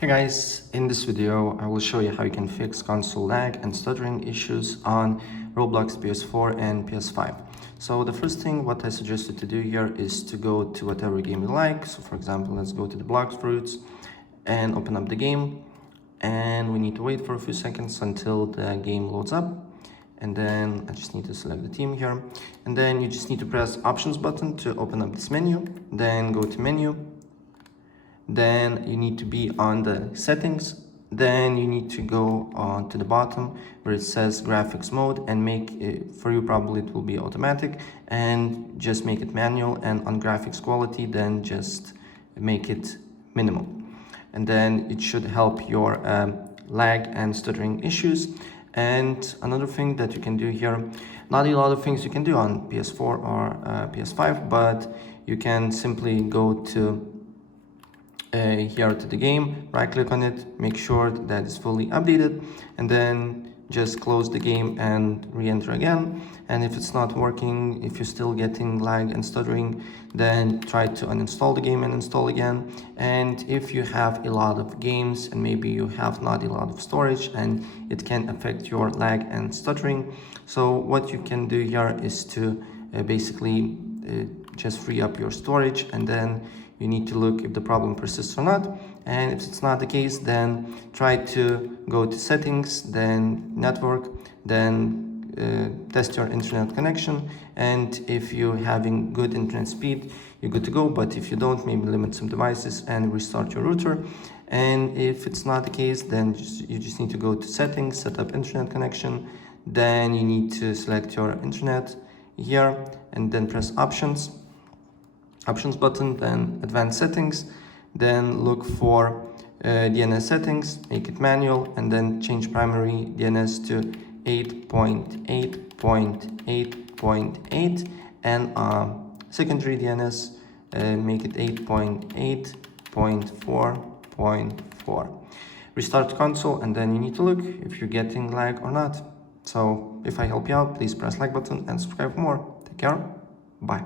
Hey guys, in this video I will show you how you can fix console lag and stuttering issues on Roblox PS4 and PS5. So the first thing what I suggest you to do here is to go to whatever game you like. So for example, let's go to the Blox Fruits and open up the game, and we need to wait for a few seconds until the game loads up. And then I just need to select the team here, and then you just need to press options button to open up this menu, then go to menu. Then you need to be on the settings. Then you need to go on to the bottom where it says graphics mode and make it, for you probably it will be automatic, and just make it manual, and on graphics quality then just make it minimal. And then it should help your lag and stuttering issues. And another thing that you can do here, not a lot of things you can do on PS4 or PS5, but you can simply go to here to the game, right click on it, make sure that it's fully updated, and then just close the game and re-enter again. And if it's not working, if you're still getting lag and stuttering, then try to uninstall the game and install again. And if you have a lot of games and maybe you have not a lot of storage, and it can affect your lag and stuttering, so what you can do here is to basically just free up your storage, and then you need to look if the problem persists or not. And if it's not the case, then try to go to settings, then network, then test your internet connection. And if you're having good internet speed, you're good to go. But if you don't, maybe limit some devices and restart your router. And if it's not the case, then you just need to go to settings, set up internet connection. Then you need to select your internet here and then press options button, then advanced settings, then look for DNS settings, make it manual, and then change primary DNS to 8.8.8.8, and secondary DNS make it 8.8.4.4. Restart console, and then you need to look if you're getting lag or not. So if I help you out, please press like button and subscribe for more. Take care, bye.